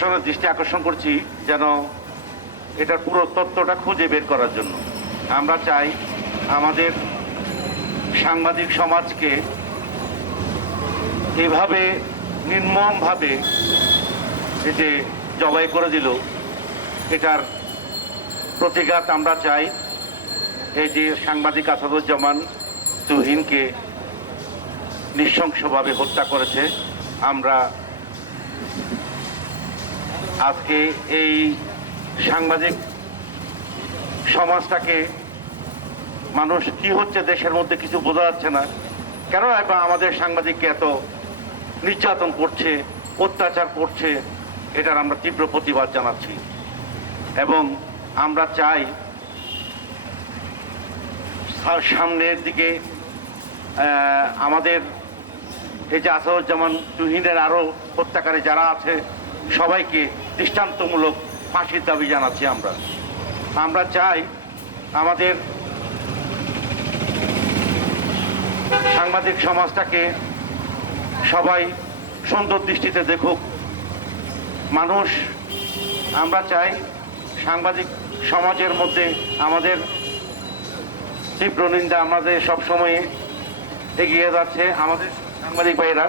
প্রশাসনের দৃষ্টি আকর্ষণ করছি যেন এটার পুরো তথ্যটা খুঁজে বের করার জন্য। আমরা চাই আমাদের সাংবাদিক সমাজকে এভাবে নির্মমভাবে এই যে জবাই করে দিল, এটার প্রতিঘাত আমরা চাই। এই যে সাংবাদিক আসাদুজ্জামান তুহিনকে নৃশংসভাবে হত্যা করেছে, আমরা আজকে এই সাংবাদিক সমাজটাকে, মানুষ কি হচ্ছে দেশের মধ্যে কিছু বোঝা যাচ্ছে না, কেন এখন আমাদের সাংবাদিককে এত নির্যাতন করছে, অত্যাচার করছে, এটার আমরা তীব্র প্রতিবাদ জানাচ্ছি। এবং আমরা চাই সামনের দিকে আমাদের এই যে আসাদুজ্জামান তুহিনের আরও হত্যাকারী যারা আছে সবাইকে দৃষ্টান্তমূলক ফাঁসির দাবি জানাচ্ছি। আমরা চাই আমাদের সাংবাদিক সমাজটাকে সবাই সুন্দর দৃষ্টিতে দেখুক মানুষ। আমরা চাই সাংবাদিক সমাজের মধ্যে আমাদের তীব্র নিন্দা আমাদের সবসময় এগিয়ে যাচ্ছে আমাদের সাংবাদিক ভাইয়েরা।